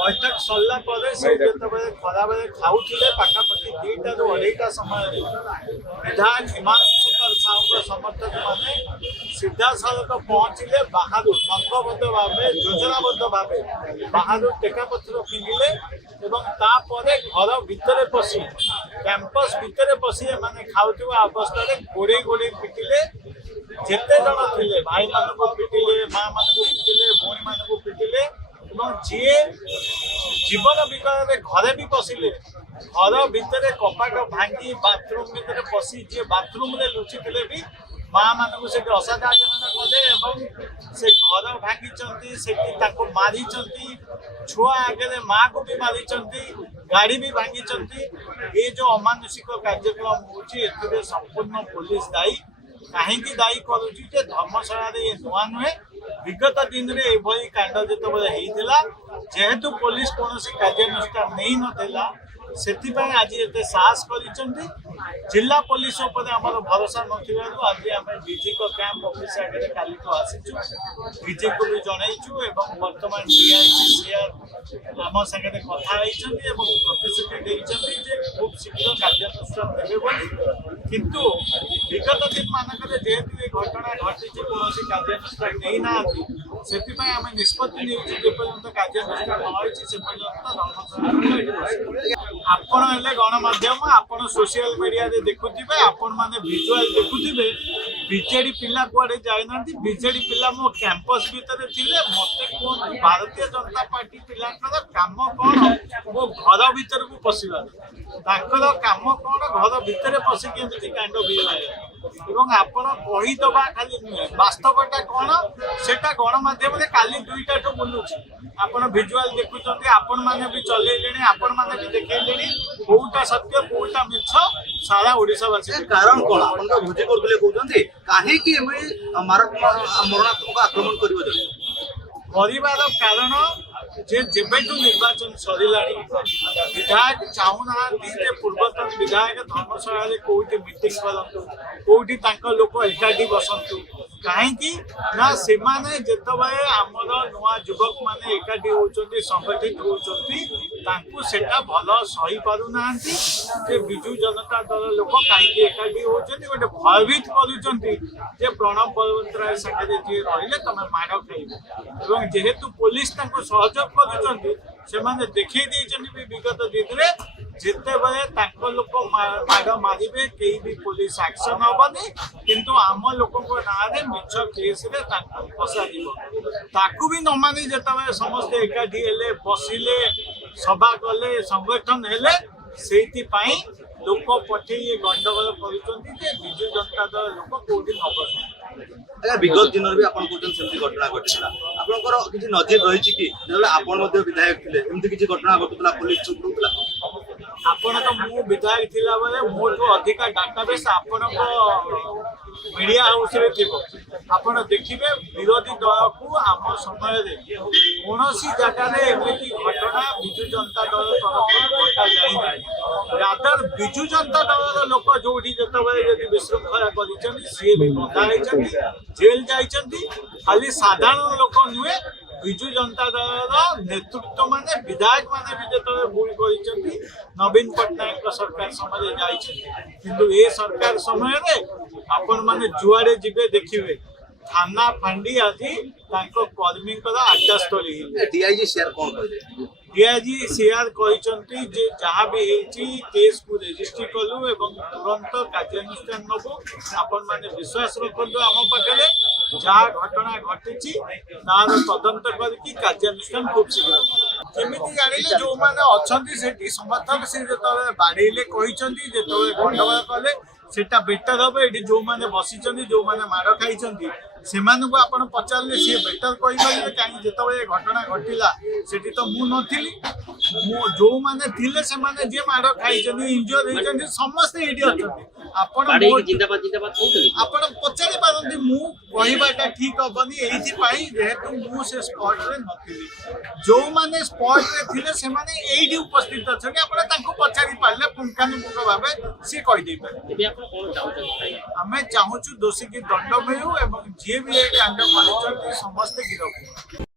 बैठक सरला से खरा बेले खाऊले पाखापाखि 2टा ରୁ 2:30 समय विधायक हिमांशु शेखर साहू समर्थक मैंने सीधा सड़क पहुंचले बाहर संघबद्ध भाव योजनाबद्ध भाव बाहर टेकापत्र फिंगिले घर भितर पशि कैंपस भितर पशि मैंने खाऊा अवस्था गोड़े गोड़े पिटिले जिते जन थे भाई मान पिटिले माँ मान पिटिले भौणी मान पिटिले जी जीवन विकल घरे भी पशिले घर भितर कपाट भांगी बाथरूम भितर पशि जी बाथरूम रे लुचि भी माँ मान से असाधारण कले से घर भांगी मारी छुआ आगे माँ को भी मारी गाड़ी भी भांगी ये जो अमानुषिक कार्यक्रम हो संपूर्ण पुलिस दायी कहीं दायी करुच्ची धर्मशाला ये नुआ नुहे विगत दिन में यह कांड जो जेहेतु पुलिस कौन कार्यानुष्ठान नहीं नाला से आज ये साहस कर जिला पुलिस आमर भरोसा नार आज आम डीजी को कैंप ऑफिस आगे काली को आसीचु डीजी को भी जनईचु बर्तमान डीआईजी सीआर आम सागे कथा प्रतिश्रुति खूब शीघ्र कार्यानुष्ठान देवे किंतु विगत दिन मानक जेहेतु ये घटना घटी कौन कार्यानुष्ठान नहीं ना से आम निष्पत्ति नहीं कार्यानुष्ठान आपण हेले गणमाध्यम आपण सोशल मीडिया रे देखुथिबे आपण माने विजुअल देखुथिबे बीजेडी पिला कुआडे जाय नांती बीजेडी पिला मो कैंपस भीतर थिले मते कोन भारतीय जनता पार्टी पिलांकर काम कोन वो घर भीतर को पसिबा ताकर काम कोन घर भीतर पसि केमति कांड बिला एवं आपण कहि दबा खाली नुहे वास्तवटा कोन सेटा गणमाध्यम रे काली दुईटा तो बोलुछि आपण विजुअल देखुचंती आपण माने भी चलेलेनी आपण माने भी देखैलेनी कोउटा सत्य कोउटा मिछ सारा ओडिसा वासी कारण कोन आपण तो भोजी करथले कहउचंती काहे कि एमे मरणात्मक आक्रमण करिवो जले परिवार कारण जे जेबेटू निर्वाचन सरिला विधायक चाहूना पूर्वतन विधायक धर्मशाला कोठी मीटिंग करंतु कोठी तांका लोक एकाठी बसंतु कहीं ना से जितेबाला आमर नुआ युवक मैंने एकाठी होती संगठित होती भल सही पारना विजु जनता दल लोक कहीं एकाठी होती गोटे भयभीत कर प्रणब बलवंतराय सागे जी रही तुम माड़ खाइब जेहेतु पुलिस सहयोग कर देखी विगत दिन में जिते बड़े लोक माड़ मारे कई भी पुलिस एक्शन हेनी किंतु आम लोक ना मिछ केस फसा भी न मानी जिते समस्ते एकाठी हेले बसिले सभा कले संगठन हेले से लोक पठे ये गंडगोल कर विजु जनता दल लोक कौटी न बस विगत दिन भी आपन कहते सेमती घटना घटिला आपनकर किछि नजर रही कि आपन विधायक थे एमती किछि घटना घटुला पुलिस चुप रुला आपण तो मु विधायक थिला बेले मोठो अधिका डाटाबेस आपण मीडिया हाउस रे थिबो आपण देखिबे विरोधी दल को आम समय रे कोनोसी जगह रे एमिति घटना बिजु जनता दल तरफ घटा जाई नाही रादर बिजु जनता दल लोक जोठी जतबे यदि विशृंखला करिसथि से भी बंधा होइछथि जेल जाइछथि खाली साधारण लोक नुहे विजु जनता दल नेतृत्व माने विधायक माने भी जो भूल कर नवीन पट्टनायक सरकार समय किंतु ये सरकार समय आपण माने जुआड़े जीवे देखिए थाना फांडी आज कर्मी आड्डास्थली डीआईजी शेयर कौन कहले डीआईजी सीआर कहते जहाँ भी केस को रेजिस्ट्री कलु एवं तुरंत कार्यानुष्ठान नबु आपण माने विश्वास रखु आम पाखे जहाँ घटना घटी तार तदंत करके कार्यानुष्ठान खूब शीघ्र केमिति जानिले जो माने अछंती सेठी समर्थक से जतबे बाड़ेले कहिसंती जतबे गंडगोल कले सेटा बेटर हम ये जो मैंने बसी जो मैंने माड़ खाई से आपण पचारे सी बेटर कहीपर कहीं जिते घटना घटला से तो मु नी जो मैंने थे से जी माड़ खाई इंजोर होती समस्ते ये अच्छा आपण पचारि पारती मुझाटा ठीक हेनी ये जेहेतु मुझे स्पॉट रे नी जो मैंने स्पॉट रे थे से उपस्थित अच्छा पचारि पारे पुंखानुपुंख भाव सी कहीदे पारे आम चाहूँ दोषी की दंड मिलू और जी भी ये कांड कर समस्ते गिरफ